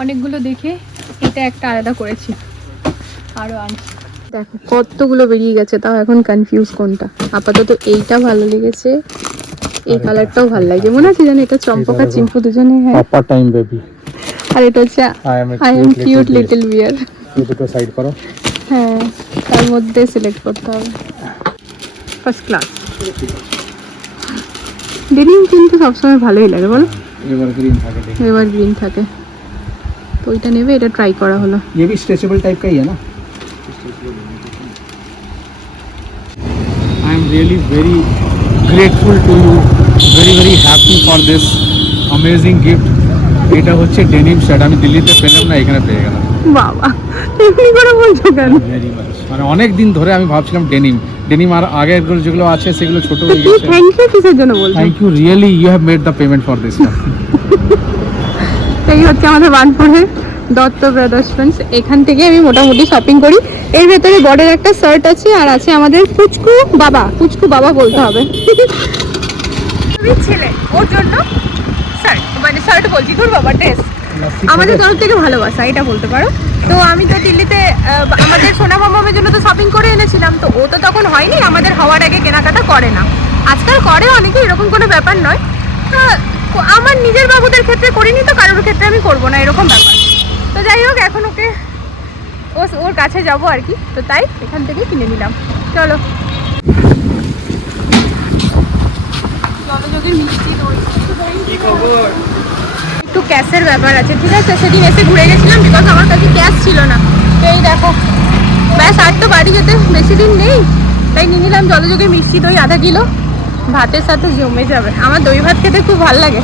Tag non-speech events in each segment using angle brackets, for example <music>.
অনেকগুলো দেখে এটা একটা আলাদা করেছি। আরও আনছি। দেখো কতগুলো বেরিয়ে গেছে তাও এখন কনফিউজ কোনটা? আপাতত এইটা ভালো লেগেছে এই কালারটাও ভালো লাগে মনে আছে জানি এটা চম্পক চিম্পু দুজনে হ্যাঁ। পাপা টাইম বেবি আর এটা হচ্ছে I am cute little bear দুটো সাইড করো। হ্যাঁ তার মধ্যে সিলেক্ট করতে হবে। ফার্স্ট ক্লাস ডেনিম কিন্তু সবসময় ভালোই লাগে বলো। এবার গ্রিন থাকে देखो এবার গ্রিন থাকে। তো ওইটা নেবে এটা ট্রাই করা হলো ये भी स्ट्रेचेबल टाइप का ही है ना I am really very grateful to you very very happy for this amazing gift এটা হচ্ছে ডেনিম শার্ট আমি দিল্লিতে পেলাম না এখানে পেয়ে গেলাম বাবা এমনি করে বলছো কেন ভেরি মাচ মানে অনেক দিন ধরে আমি ভাবছিলাম ডেনিম ডেনিম আর আগের গুলো যেগুলো আছে সেগুলো ছোট হয়ে কি গেছে থ্যাংক ইউ কিসের জন্য বলছো thank you really you have made the payment for this এই হচ্ছে আমাদের বানপুরের দত্ত ব্রাদার্স ফ্রেন্ডস। এখান থেকে আমি মোটামুটি শপিং করি। এর ভেতরে বড়ের একটা শার্ট আছে, আর আছে আমাদের পুচকু বাবা। পুচকু বাবা বলতে হবে। ছেলে, ওর জন্য মানে শার্ট বলছি তোর বাবা ড্রেস আমাদের তরফ থেকে ভালোবাসা, এটা বলতে পারো। তো আমি তো দিল্লিতে আমাদের সোনা মামামের জন্য তো শপিং করে এনেছিলাম, তো ও তো তখন হয়নি, আমাদের হওয়ার আগে কেনাকাটা করে না। আজকাল করে অনেকে এরকম কোনো ব্যাপার নয়। আমার নিজের বাবুদের ক্ষেত্রে করিনি তো কারোর ক্ষেত্রে আমি করব না এরকম ব্যাপার। তো যাই হোক এখন ওকে ও ওর কাছে যাব আর কি। তো তাই এখান থেকে কিনে নিলাম। চলো। একটু ক্যাশের ব্যাপার আছে ঠিক আছে? সেদিন এসে ঘুরে গেছিলাম বিকজ আমার কাছে ক্যাশ ছিল না। তো এই দেখো ব্যাস আর তো বাড়ি যেতে বেশি দিন নেই। তাই নিয়ে নিলাম জলযোগের মিষ্টি দই আধা কিলো। ভাতের সাথে জমে যাবে। আমার দই ভাত খেতে খুব ভালো লাগে।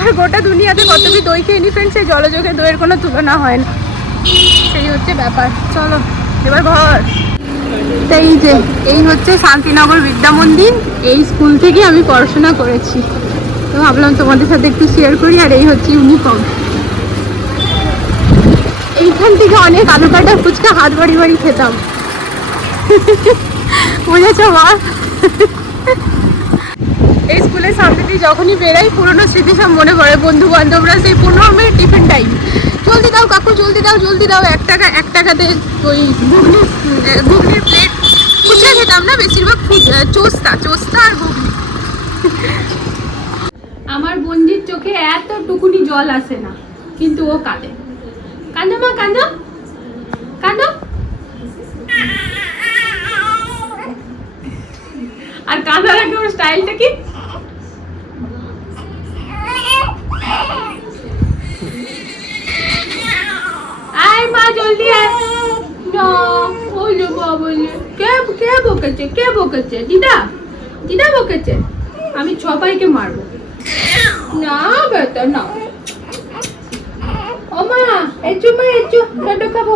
আর গোটা দুনিয়াতে কত কি দই খেয়ে নি ফ্রেন্ডস এই জলযোগে দইয়ের কোনো তুলনা হয় না। সেই হচ্ছে ব্যাপার। চলো, এবার ঘর। এই যে, এই হচ্ছে শান্তিনগর বিদ্যা মন্দির। এই স্কুল থেকে আমি পড়াশোনা করেছি। তো ভাবলাম তোমাদের সাথে একটু শেয়ার করি, আর এই হচ্ছে ইউনিফর্ম এইখান থেকে অনেক আলু কাটা ফুচকা, হাত বাড়ি বাড়ি খেতাম। <laughs> বুঝেছ মা? এই স্কুলের সামনে দিয়ে যখনই বেরাই, পুরোনো স্মৃতি সব মনে পড়ে। বন্ধু বান্ধবরা সেই পনেরো মিনিট টিফিন টাইম জলদি দাও কাকু, জলদি দাও জলদি দাও। এক টাকা, এক টাকাতে ওই ঘুগনি ঘুগনির প্লেট ফুচকা খেতাম না, বেশিরভাগ চোস্তা চোস্তা আর ঘুগনি। আমার বন্দির চোখে এত টুকুনি জল আসে না, কিন্তু ও কাঁদে। কাঁদো মা, কাঁদো। কাঁদার ওর স্টাইলটা কি? আয় মা, জলদি আয়। না বাবা কে কে বকেছে কে বকেছে? দিদা দিদা বকেছে। আমি সবাইকে মারবো। না, বেটা, না। ও মা, এচু মা, এচু। লড্ডু খাব।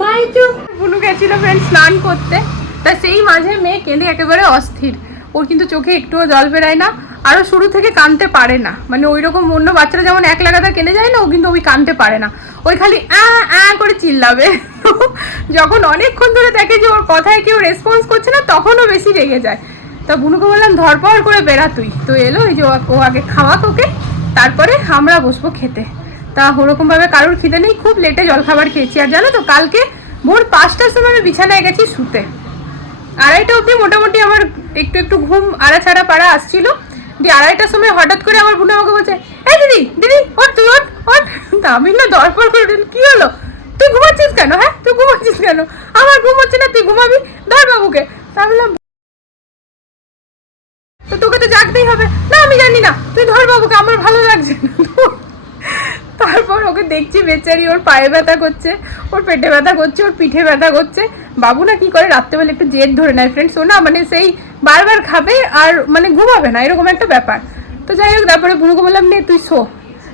মা, এচু। বুনু গেছিল ফ্রেন্ড স্নান করতে। তা সেই মাঝে মেয়ে কেঁদে একেবারে অস্থির। ওর কিন্তু চোখে একটুও জল বেরায় না আরও শুরু থেকে কানতে পারে না। মানে ওই রকম অন্য বাচ্চারা যেমন এক লাগাতা কেঁদে যায় না, ও কিন্তু ওই কানতে পারে না। ওই খালি আ আ করে চিল্লাবে। <laughs> যখন অনেকক্ষণ ধরে দেখে যে ওর কথায় কেউ রেসপন্স করছে না, তখনও বেশি রেগে যায়। তা বুনুকে বললাম ধরপড় করে বেড়া তুই। তো এলো এই যে ও- আগে খাওয়াক ওকে, তারপরে আমরা বসবো খেতে। তা ওরকমভাবে কারোর খিদে নেই, খুব লেটে জলখাবার খেয়েছি। আর জানো তো, কালকে ভোর পাঁচটার সময় আমি বিছানায় গেছি শুতে। আড়াইটা অবধি মোটামুটি আমার একটু একটু ঘুম আড়াছাড়া পাড়া আসছিল। দিয়ে আড়াইটার সময় হঠাৎ করে আমার বোন আমাকে বলছে, এই দিদি দিদি ওর তুই ওঠ তা আমি না দরপর করে কি হলো? তুই ঘুমাচ্ছিস কেন হ্যাঁ? তুই ঘুমাচ্ছিস কেন? আমার ঘুম হচ্ছে না, তুই ঘুমাবি? ধর বাবুকে। তা বললাম, তো তোকে তো জাগতেই হবে। না, আমি জানি না, তুই ধর বাবুকে, আমার ভালো লাগছে না। তারপর ওকে দেখছি বেচারি, ওর পায়ে ব্যথা করছে, ওর পেটে ব্যথা করছে, ওর পিঠে ব্যথা করছে। বাবু না কি করে রাত্রেবেলা একটু জেদ ধরে নেয় ফ্রেন্ডস ও না মানে সেই বারবার খাবে আর মানে ঘুমাবে না, এরকম একটা ব্যাপার। তো যাই হোক, তারপরে বুড়োকে বললাম, নে, তুই শো।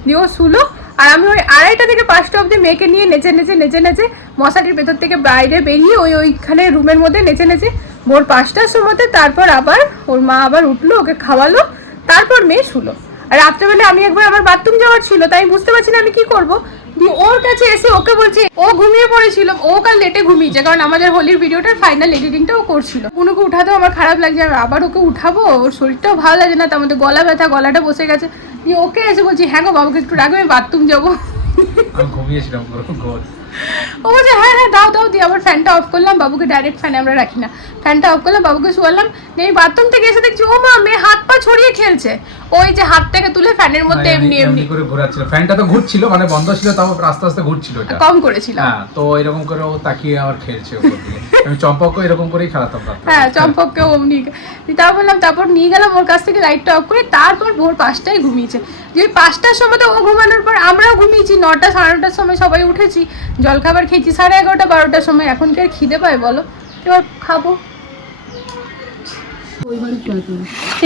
দিয়ে ও শুলো, আর আমি ওই আড়াইটা থেকে পাঁচটা অবধি মেয়েকে নিয়ে নেচে নেচে নেচে নেচে মশারির ভেতর থেকে বাইরে বেরিয়ে ওই ওইখানে রুমের মধ্যে নেচে নেচে ভোর পাঁচটার সময়তে তারপর আবার ওর মা আবার উঠল, ওকে খাওয়ালো, তারপর মেয়ে শুলো। রাত্রেবেলা আমি একবার আমার বাথরুম যাওয়ার ছিল, তাই বুঝতে পারছি না আমি কি করব। দিয়ে ওর কাছে এসে ওকে বলছে, ও ঘুমিয়ে পড়েছিল, ও কাল লেটে ঘুমিয়েছে, কারণ আমাদের হোলির ভিডিওটার ফাইনাল এডিটিংটা ও করছিল। পুনুকে উঠাতেও আমার খারাপ লাগছে, আমি আবার ওকে উঠাবো? ওর শরীরটাও ভালো লাগে না, তার মধ্যে গলা ব্যথা, গলাটা বসে গেছে। দিয়ে ওকে এসে বলছি হ্যাঁ গো বাবুকে একটু রাখবে, আমি বাথরুম যাব। ঘুমিয়েছিলাম ও বলছে হ্যাঁ হ্যাঁ দাও দাও দিয়ে আবার ফ্যানটা অফ করলাম। বাবুকে ডাইরেক্ট ফ্যানে আমরা রাখি না। ফ্যানটা অফ করলাম বাবুকে শুয়ালাম। দিয়ে বাথরুম থেকে এসে দেখছি ও মা মেয়ে হাত পা ছড়িয়ে খেলছে। ওই যে হাত থেকে তুলে ফ্যানের মধ্যে এমনি এমনি করে ঘোরাচ্ছিল। ফ্যানটা তো ঘুরছিল মানে বন্ধ ছিল তাও আস্তে আস্তে ঘুরছিল এটা। কম করেছিলাম হ্যাঁ তো এরকম করে ও তাকিয়ে আবার খেলছে ওপর আমি চম্পকও এরকম করেই খেলাতাম হ্যাঁ চম্পককে অমনি তারপর বললাম, তারপর নিয়ে গেলাম ওর কাছ থেকে লাইটটা অফ করে, তারপর ভোর পাঁচটায় ঘুমিয়েছে। যে পাঁচটার সময় তো ও ঘুমানোর পর আমরাও ঘুমিয়েছি, নটা সাড়ে নটার সময় সবাই উঠেছি জলখাবার খেয়েছি, সাড়ে এগারোটা বারোটার সময়। এখন কি আর খিদে পায় বলো? এবার খাব।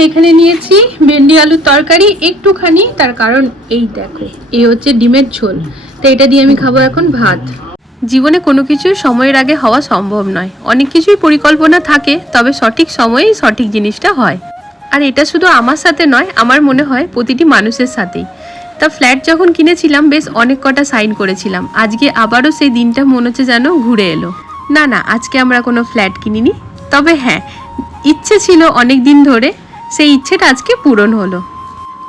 এখানে নিয়েছি ভেন্ডি আলুর তরকারি, একটুখানি, তার কারণ এই দেখো, এই হচ্ছে ডিমের ঝোল। তো এটা দিয়ে আমি খাব এখন ভাত। জীবনে কোনো কিছু সময়ের আগে হওয়া সম্ভব নয়। অনেক কিছুই পরিকল্পনা থাকে, তবে সঠিক সময়েই সঠিক জিনিসটা হয়। আর এটা শুধু আমার সাথে নয়, আমার মনে হয় প্রতিটি মানুষের সাথেই। তা ফ্ল্যাট যখন কিনেছিলাম, বেশ অনেক কটা সাইন করেছিলাম। আজকে আবারও সেই দিনটা মনে হচ্ছে যেন ঘুরে এলো। না না, আজকে আমরা কোনো ফ্ল্যাট কিনিনি। তবে হ্যাঁ ইচ্ছে ছিল অনেক দিন ধরে সেই ইচ্ছেটা আজকে পূরণ হলো।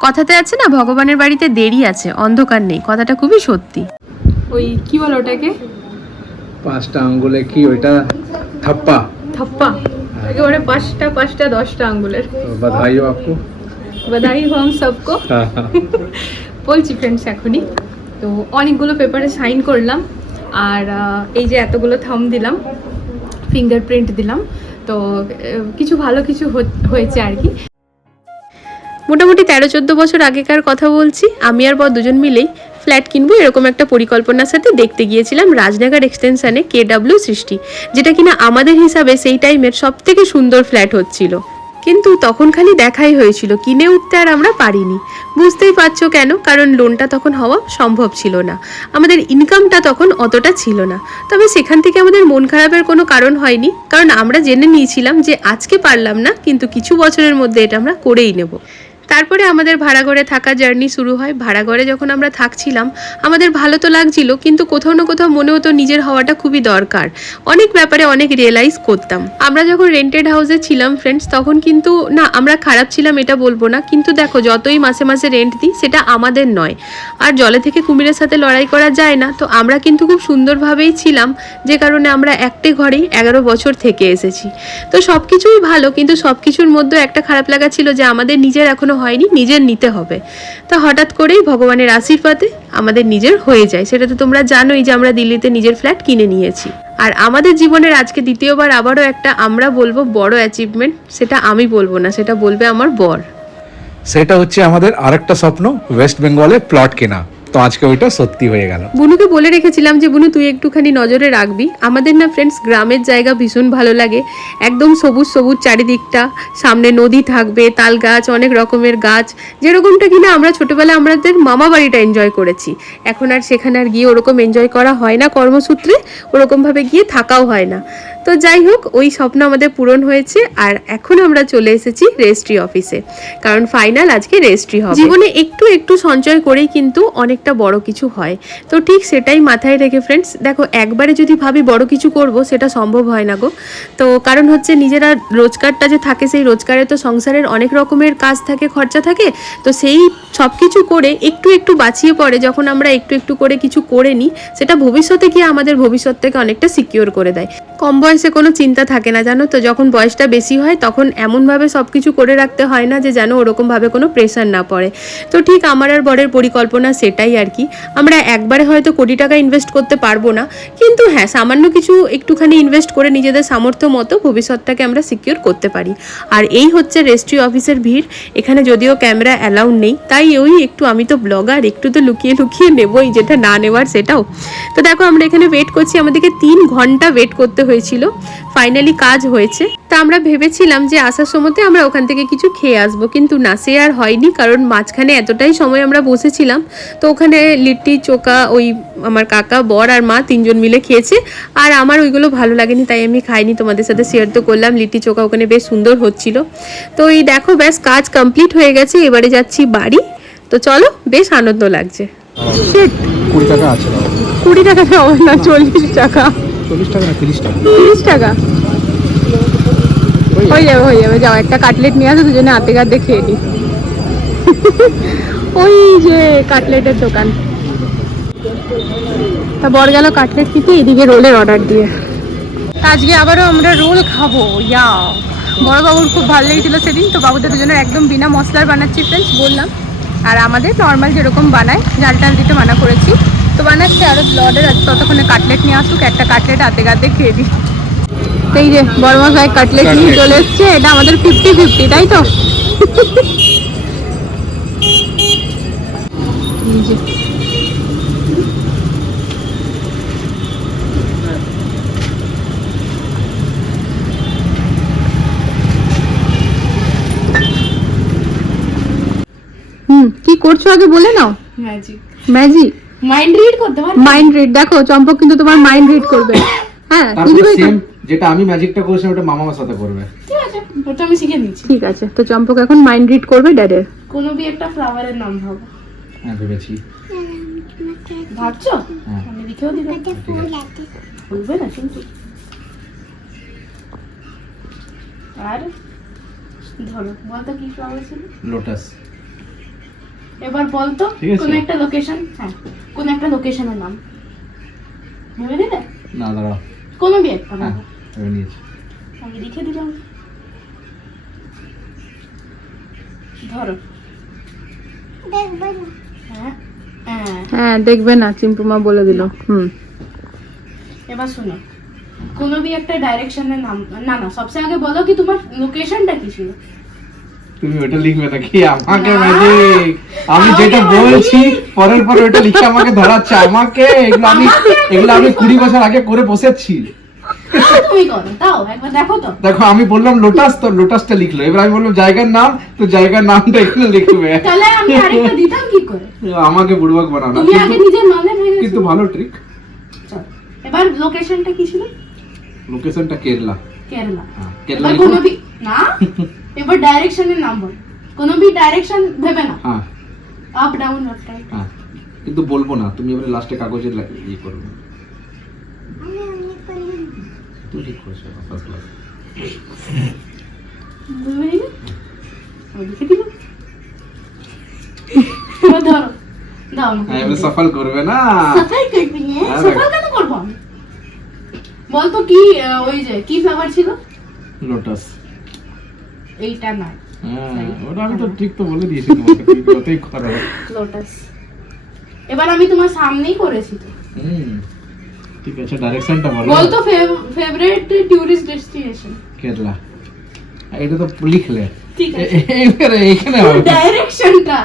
কথাতে আছে না, ভগবানের বাড়িতে দেরি আছে, অন্ধকার নেই। কথাটা খুবই সত্যি। ওই কি বলো ওটাকে? পাঁচটা আঙ্গুলে কি ওইটা থাপ্পা? থাপ্পা। একেবারে পাঁচটা পাঁচটা দশটা আঙ্গুলের। তো বাধাই আপকো বাধাই হোম সবকো। হ্যাঁ, <laughs> হ্যাঁ। বলছি ফ্রেন্ডস এখনই। তো অনেকগুলো পেপারে সাইন করলাম। আর এই যে এতগুলো থাম দিলাম ফিঙ্গারপ্রিন্ট দিলাম। তো কিছু ভালো কিছু হয়েছে আর কি। মোটামুটি তেরো চোদ্দ বছর আগেকার কথা বলছি। আমি আর বর দুজন মিলেই ফ্ল্যাট কিনবো, এরকম একটা পরিকল্পনার সাথে দেখতে গিয়েছিলাম রাজনগর এক্সটেনশনে কে ডাব্লিউ সৃষ্টি, যেটা কিনা আমাদের হিসাবে সেই টাইমের সব থেকে সুন্দর ফ্ল্যাট হচ্ছিল। কিন্তু তখন খালি দেখাই হয়েছিল, কিনে উঠতে আর আমরা পারিনি। বুঝতেই পারছ কেন? কারণ লোনটা তখন হওয়া সম্ভব ছিল না। আমাদের ইনকামটা তখন অতটা ছিল না। তবে সেখান থেকে আমাদের মন খারাপের কোনো কারণ হয়নি। কারণ আমরা জেনে নিয়েছিলাম যে আজকে পারলাম না, কিন্তু কিছু বছরের মধ্যে এটা আমরা করেই নেব। তারপরে আমাদের ভাড়া ঘরে থাকা জার্নি শুরু হয়। ভাড়া ঘরে যখন আমরা থাকছিলাম, আমাদের ভালো তো লাগছিল, কিন্তু কোথাও না কোথাও মনে হতো নিজের হওয়াটা খুবই দরকার। অনেক ব্যাপারে অনেক রিয়েলাইজ করতাম। আমরা যখন রেন্টেড হাউসে ছিলাম ফ্রেন্ডস তখন কিন্তু, না, আমরা খারাপ ছিলাম, এটা বলব না, কিন্তু দেখো, যতই মাসে মাসে রেন্ট দিই, সেটা আমাদের নয়। আর জলে থেকে কুমিরের সাথে লড়াই করা যায় না, তো আমরা কিন্তু খুব সুন্দরভাবেই ছিলাম, যে কারণে আমরা একটি ঘরেই এগারো বছর থেকে এসেছি। তো সব কিছুই ভালো, কিন্তু সব কিছুর মধ্যে একটা খারাপ লাগা ছিল যে আমাদের নিজের এখনও হয়নি, নিজের নিতে হবে। তা হঠাৎ করেই ভগবানের আশীর্বাদে আমাদের নিজের হয়ে যায়। সেটা তো তোমরা জানোই যে আমরা দিল্লিতে নিজের ফ্ল্যাট কিনে নিয়েছি। আর আমাদের জীবনের আজকে দ্বিতীয়বার আবারও একটা আমরা বলব বড় অ্যাচিভমেন্ট সেটা আমি বলব না, সেটা বলবে আমার বর। সেটা হচ্ছে আমাদের আরেকটা স্বপ্ন ওয়েস্ট বেঙ্গলে প্লট কেনা। তো আজকে ওইটা সত্যি হয়ে গেল। বুনুকে বলে রেখেছিলাম যে, বুনু, তুই একটুখানি নজরে রাখবি। আমাদের না ফ্রেন্ডস গ্রামের জায়গা ভীষণ ভালো লাগে। একদম সবুজ সবুজ চারিদিকটা। সামনে নদী থাকবে, তাল গাছ, অনেক রকমের গাছ। যেরকমটা কিনা আমরা ছোটবেলায় আমাদের মামা বাড়িটা এনজয় করেছি। এখন আর সেখানে আর গিয়ে ওরকম এনজয় করা হয় না কর্মসূত্রে। ওরকমভাবে গিয়ে থাকাও হয় না। তো যাই হোক, ওই স্বপ্ন আমাদের পূরণ হয়েছে আর এখন আমরা চলে এসেছি রেজিস্ট্রি অফিসে কারণ ফাইনাল আজকে রেজিস্ট্রি হবে। জীবনে একটু একটু সঞ্চয় করেই কিন্তু অনেকটা বড় কিছু হয়। তো ঠিক সেটাই মাথায় রেখে ফ্রেন্ডস দেখো, একবারে যদি ভাবি বড় কিছু করব, সেটা সম্ভব হয় না গো। তো কারণ হচ্ছে নিজেরা রোজগারটা যে থাকে, সেই রোজগারে তো সংসারের অনেক রকমের কাজ থাকে, খরচা থাকে। তো সেই সব কিছু করে একটু একটু বাঁচিয়ে পড়ে, যখন আমরা একটু একটু করে কিছু করে নিই, সেটা ভবিষ্যতে গিয়ে আমাদের ভবিষ্যৎ থেকে অনেকটা সিকিওর করে দেয়। কম বয়সে কোনো চিন্তা থাকে না, জানো তো? যখন বয়সটা বেশি হয়, তখন এমনভাবে সব কিছু করে রাখতে হয় না যে যেন ওরকমভাবে কোনো প্রেশার না পড়ে। তো ঠিক আমার আর বরের পরিকল্পনা সেটাই আর কি। আমরা একবারে হয়তো কোটি টাকা ইনভেস্ট করতে পারব না, কিন্তু হ্যাঁ সামান্য কিছু একটুখানি ইনভেস্ট করে নিজেদের সামর্থ্য মতো ভবিষ্যৎটাকে আমরা সিকিওর করতে পারি। আর এই হচ্ছে রেজিস্ট্রি অফিসের ভিড়। এখানে যদিও ক্যামেরা অ্যালাউড নেই, তাই ওই একটু আমি তো ব্লগার একটু তো লুকিয়ে লুকিয়ে নেবই, যেটা না নেওয়ার সেটাও। তো দেখো, আমরা এখানে ওয়েট করছি। আমাদেরকে তিন ঘণ্টা ওয়েট করতে হয়েছিল। ফাইনালি কাজ হয়েছে। তা আমরা ভেবেছিলাম যে আসার সময়তে আমরা ওখান থেকে কিছু খেয়ে আসব। কিন্তু না সে আর হয়নি কারণ মাঝখানে এতটাই সময় আমরা বসেছিলাম। তো ওখানে লিট্টি চোকা ওই আমার কাকা বর আর মা তিনজন মিলে খেয়েছে। আর আমার ওইগুলো ভালো লাগেনি তাই আমি খাইনি। তোমাদের সাথে শেয়ার তো করলাম লিট্টি চোকা ওখানে বেশ সুন্দর হচ্ছিল। তো এই দেখো ব্যাস কাজ কমপ্লিট হয়ে গেছে এবারে যাচ্ছি বাড়ি। তো চলো বেশ আনন্দ লাগছে। কুড়ি টাকা আছে। কুড়ি টাকা না চল্লিশ টাকা। চল্লিশ টাকা না তিরিশ টাকা? তিরিশ টাকা? হয়ে যাবে। হয়ে যাবে যাও একটা কাটলেট নিয়ে আসো দুজনে হাতে কাটতে খেয়ে নি <laughs> ওই যে কাটলেটের দোকান। তা বর গেল কাটলেট খেতে এদিকে রোলের অর্ডার দিয়ে। আজকে আবারও আমরা রোল খাব ইয়া বড় বাবুর খুব ভালো লেগেছিল সেদিন তো বাবুদের দুজনের একদম বিনা মশলার বানাচ্ছি ফ্রেন্ডস বললাম। আর আমাদের নর্মাল যেরকম বানায় ঝাল টাল দিতে মানা করেছি। তো বানাচ্ছে আরও অর্ডার আছে ততক্ষণে কাটলেট নিয়ে আসুক একটা কাটলেট হাতে গাতে খেয়ে দিই। এই যে বড় মশাই কাটলেট নিয়ে চলে এসছে এটা আমাদের ফিফটি ফিফটি তাই তো? হুম কি করছ আগে বলে নাও? ম্যাজিক ম্যাজিক মাইন্ড রিড করতে পারো মাইন্ড রিড দেখো চম্পক কিন্তু তোমার মাইন্ড রিড করবে। হ্যাঁ? সেম যেটা আমি ম্যাজিকটা করেছিলাম ওটা মামা আমার সাথে করবে। ঠিক আছে ওটা আমি শিখে নিচ্ছি ঠিক আছে তো চম্পক এখন মাইন্ড রিড করবে ড্যাডের কোনো বি একটা ফ্লাওয়ারের নাম ভাবো। হ্যাঁ ভেবেছি। ভাবছ? হ্যাঁ। আমি লিখেও দিব বলবে না কিন্তু আর ধরো বলতো কি ফ্লাওয়ার ছিল? লোটাস এবার বলতো কোন একটা লোকেশন হ্যাঁ কোন একটা লোকেশনের নাম। ভেবে দিলে? না দাঁড়াও। কোনো বি একটা হ্যাঁ ভেবে নিয়েছি। আমি লিখে দিলাম। ধরো। হ্যাঁ হ্যাঁ। হ্যাঁ দেখবে না চিম্পুমা বলে দিল। হুম। এবার শোনো কোনো বি একটা ডাইরেকশনের নাম না না সবসে আগে বলো কি তোমার লোকেশনটা কি ছিল? তুমি ওটা লিখবে নাকি? আমাকে ম্যাজিক আমি আমাকে যেটা বলছি পরের পরে ওটা লিখে আমাকে ধরাচ্ছে। আমাকে এগুলো আমি এগুলো আমি কুড়ি বছর আগে করে বসেছি। একবার দেখো তো। আমি বললাম লোটাস তো লোটাসটা লিখলো। এবার আমি বললাম জায়গার নাম তো জায়গার নামটা এখানে লিখবে। আমি আমাকে বুড়বাক বানাও না। তুমি আগে কিন্তু- ভালো ট্রিক এবার লোকেশনটা কি ছিল? লোকেশনটা কেরলা। কেরালা। কেরলা না? <laughs> এবার ডাইরেকশনের নাম বল। কোনো বি ডাইরেকশন ভেবে না। হ্যাঁ। আপ ডাউন লেফট রাইট হ্যাঁ। কিন্তু বলব না তুমি এবারে লাস্টে কাগজে লা- ইয়ে করবে ঠিক করেছ ফার্স্ট ক্লাস আমি হ্যাঁ সফল করবে না। হ্যাঁ, কেন করব আমি? বলতো কি ওই যে কি ফ্লেভার ছিল? লোটাস এইটা নয়। ওটা আমি তো ঠিক তো বলে দিয়েছি তোমাকে যতই করো। লোটাস এবার আমি তোমার সামনেই করেছি তো। হুম ঠিক আছে ডাইরেকশনটা বলো। বলতো ফেভারিট টুরিস্ট ডেস্টিনেশন কেরলা। এটা তো লিখলে। ঠিক আছে। এবারে এখানে ডাইরেকশনটা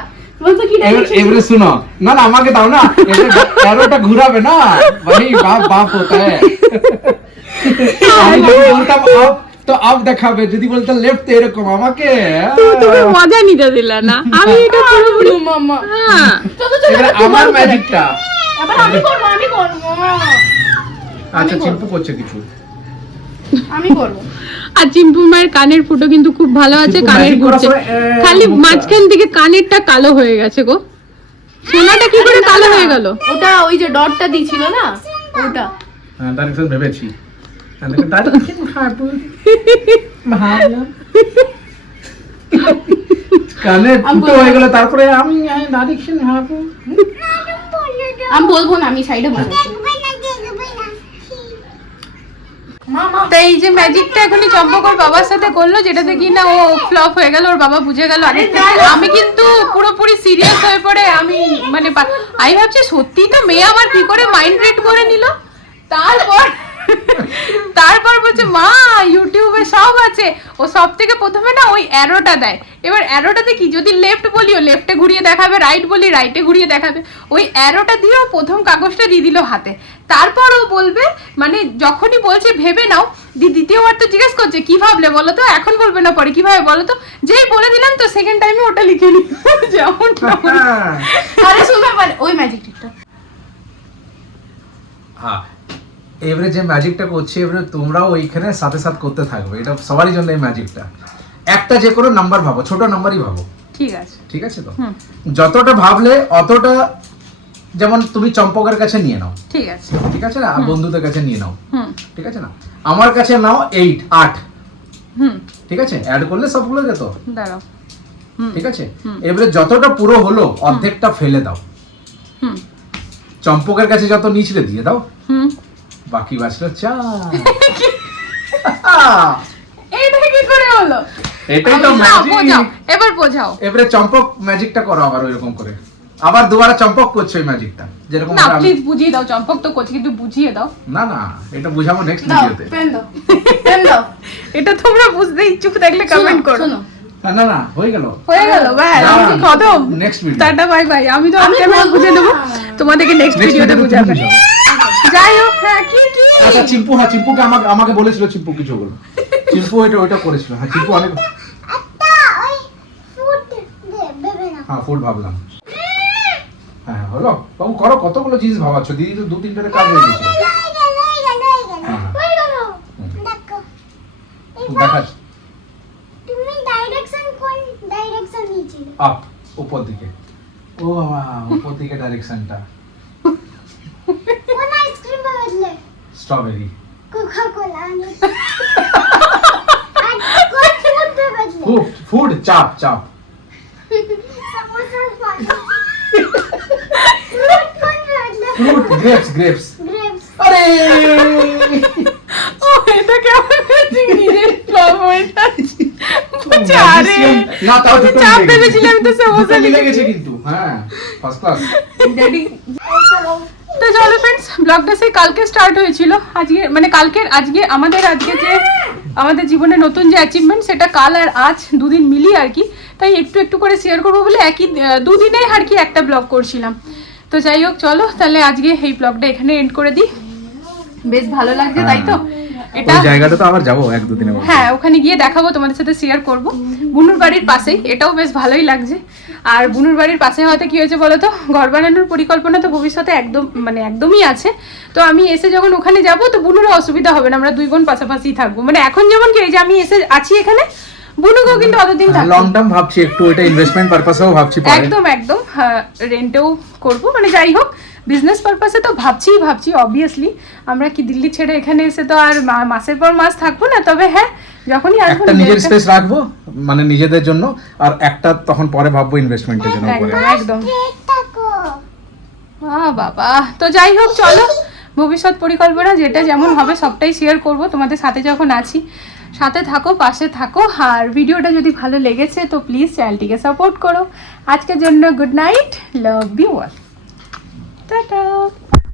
বলতো কি এবারে শুনো। না না আমাকে দাও না। ঘুরাবে না। ভাই বাপ বাপ হতা। হ্যাঁ আমি বলতাম আপ তো আপ দেখাবে যদি লেফট এরকম আমাকে? তুমি মজা নিতে দিলে না। আমি এটা মামা হ্যাঁ। আমার ম্যাজিকটা এবার আমি করব আমি করব আচ্ছা চিম্পু করছে কিছু। আমি করব। আর চিম্পু মায়ের কানের ফুটো কিন্তু খুব ভালো আছে কানের ঘুরছে। খালি মাঝখান থেকে কানেরটা কালো হয়ে গেছে গো। সোনাটা কি করে কালো হয়ে গেল? ওটা ওই যে ডটটা দিছিল না? ওটা। হ্যাঁ ডাইরেকশন ভেবেছি। কানে ফুটো হয়ে গেল তারপরে আমি ডাইরেকশন ভাবু আমি বলব না আমি সাইডে বলব এই যে ম্যাজিকটা এখনই চম্পকর বাবার সাথে করল যেটাতে কি না ও ফ্লপ হয়ে গেল ওর বাবা বুঝে গেল। আগে আমি কিন্তু পুরোপুরি সিরিয়াস হয়ে পড়ে আমি মানে আমি ভাবছি সত্যি তো মেয়ে আমার কি করে মাইন্ড রিড করে নিল? তারপর তারপর বলছে মা ইউটিউবে সব আছে। ও সব থেকে প্রথমে না ওই অ্যারোটা দেয়। এবার অ্যারোটাতে কি? যদি লেফট বলি ও লেফটে ঘুরিয়ে দেখাবে রাইট বলি রাইটে ঘুরিয়ে দেখাবে। ওই অ্যারোটা দিয়ে ও প্রথম কাগজটা দিয়ে দিল হাতে। তারপর ও বলবে মানে যখনই বলছে ভেবে নাও। দি দ্বিতীয়বার তো জিজ্ঞেস করছে কি ভাবলে বলো তো? এখন বলবে না পরে কীভাবে বলো তো? যেই বলে দিলাম তো সেকেন্ড টাইমে ওটা লিখে নি <laughs> যেমন আরে শুনবে ওই ম্যাজিক টিকটা হ্যাঁ এবারে যে ম্যাজিকটা করছি এবারে তোমরাও ওইখানে সাথে সাথে করতে থাকবে। এটা সবারই জন্য এই ম্যাজিকটা একটা যে কোনো নাম্বার ভাবো ছোট নাম্বারই ভাবো। ঠিক আছে। ঠিক আছে তো? যতটা ভাবলে অতটা যেমন তুমি চম্পকের কাছে নিয়ে নাও। ঠিক আছে। ঠিক আছে না? বন্ধুদের কাছে নিয়ে নাও। ঠিক আছে না? আমার কাছে নাও এইট আট। হুম। ঠিক আছে? অ্যাড করলে সবগুলো যেত। দাঁড়াও। ঠিক আছে? এবারে যতটা পুরো হলো অর্ধেকটা ফেলে দাও। হুম। চম্পকের কাছে যত নিচলে দিয়ে দাও। হুম। বাকি বাঁচলো চা। এইটা কি করে হলো? এটাই তো ম্যাজিক এবার বোঝাও। এবারে চম্পক ম্যাজিকটা করো আবার ওইরকম করে। আবার দুবারা চম্পক করছ এই ম্যাজিকটা যেরকম না প্লিজ বুঝিয়ে দাও চম্পক তো করছে কিন্তু বুঝিয়ে দাও। না না এটা বুঝাবো নেক্সট ভিডিওতে পেন দাও পেন দাও। <laughs> এটা তোমরা বুঝতে ইচ্ছুক থাকলে কমেন্ট করো। শোনো। না না না হয়ে গেল। হয়ে গেল ব্যাস না, আমি খতম। next video. Tata bye bye আমি তো আমি আমি ক্যামেরা বলব বুঝে দেবো। তোমাদেরকে নেক্সট নেক্সট ভিডিওতে বুঝাবো। যাই হোক হ্যাঁ কি কি? আচ্ছা চিম্পু হ্যাঁ চিম্পুকে আমাকে আমাকে বলেছিল চিম্পু কিছু বলো চিম্পু এটা ওইটা করেছিল। হ্যাঁ চিম্পু অনেক একটা ওই ফুড দেবে না হ্যাঁ ফুড ভাবলাম। হ্যাঁ হলো। বাবু করো কতগুলো জিনিস ভাবাচ্ছ? দিদি তো দু তিনটারে কাজ হয়ে গেছে। হয়ে গেল হয়ে গেল হয়ে গেল হ্যাঁ। হয়ে গেল। হুম। দেখো। দেখাচ্ছ। তুমি ডাইরেকশন কোন ডাইরেকশন নিয়েছিলে? আপ উপর দিকে। ও বাবা উপর দিকে ডাইরেকশনটা কোন আইসক্রিম বদলে স্ট্রবেরি কোকা কোলা আর কোন ফুড বদলে ফুড ফুড চাপ চাপ সমোসা পানি ফ্রুট কোন বদলে ফ্রুট গ্রেপস গ্রেপস গ্রেপস আরে ও এটা কেমন ম্যাজিক নিজের ফ্লপ হয়ে যাচ্ছে বলছে, আরে না তাও আমি দুটো চাপ মিলে গেছে। ভেবেছিলাম তো সমোসা দুটো মিলে লিখে গেছে কিন্তু হ্যাঁ ফার্স্ট ক্লাস ড্যাডি তো চলো ফ্রেন্ডস ব্লগটা সেই কালকে স্টার্ট হয়েছিল। আজকে মানে কালকের আজকে আমাদের আজকে যে আমাদের জীবনে নতুন যে অ্যাচিভমেন্ট সেটা কাল আর আজ দুদিন মিলিয়ে আর কি। তাই একটু একটু করে শেয়ার করব বলে একই আহ, দুদিনে আর কি একটা ব্লগ করছিলাম। তো যাই হোক চলো তাহলে আজকে এই ব্লগটা এখানে এন্ড করে দিই। বেশ ভালো লাগছে তাই তো? এটা জায়গাটা তো আবার যাব এক দুদিনের হ্যাঁ ওখানে গিয়ে দেখাবো তোমাদের সাথে শেয়ার করব। বুনুর বাড়ির পাশেই এটাও বেশ ভালোই লাগছে। আর বুনুর বাড়ির পাশে হয়তো কি হয়েছে বলতো তো? ঘর বানানোর পরিকল্পনা তো ভবিষ্যতে একদম মানে একদমই আছে। তো আমি এসে যখন ওখানে যাব তো বুনুর অসুবিধা হবে না আমরা দুই বোন পাশাপাশি থাকব। মানে এখন যেমন কি এই যে আমি এসে আছি এখানে বুনুকেও কিন্তু অতদিন থাকবে লং টার্ম ভাবছি একটু এটা ইনভেস্টমেন্ট পারপাসেও ভাবছি একদম একদম রেন্টেও করব মানে যাই হোক। বিজনেস পারপাসে তো ভাবছিই ভাবছি অবভিয়াসলি আমরা কি দিল্লি ছেড়ে এখানে এসে তো আর মাসের পর মাস থাকব না তবে হ্যাঁ যখনই আসব একটা নিজের স্পেস রাখব মানে নিজেদের জন্য আর একটা তখন পরে ভাববো ইনভেস্টমেন্টের জন্য একদম বাবা। তো যাই হোক চলো। ভবিষ্যৎ পরিকল্পনা যেটা যেমন হবে সবটাই শেয়ার করব। তোমাদের সাথে যখন আছি সাথে থাকো পাশে থাকো। আর ভিডিওটা যদি ভালো লেগেছে তো প্লিজ চ্যানেলটিকে সাপোর্ট করো। আজকের জন্য good night love you all tata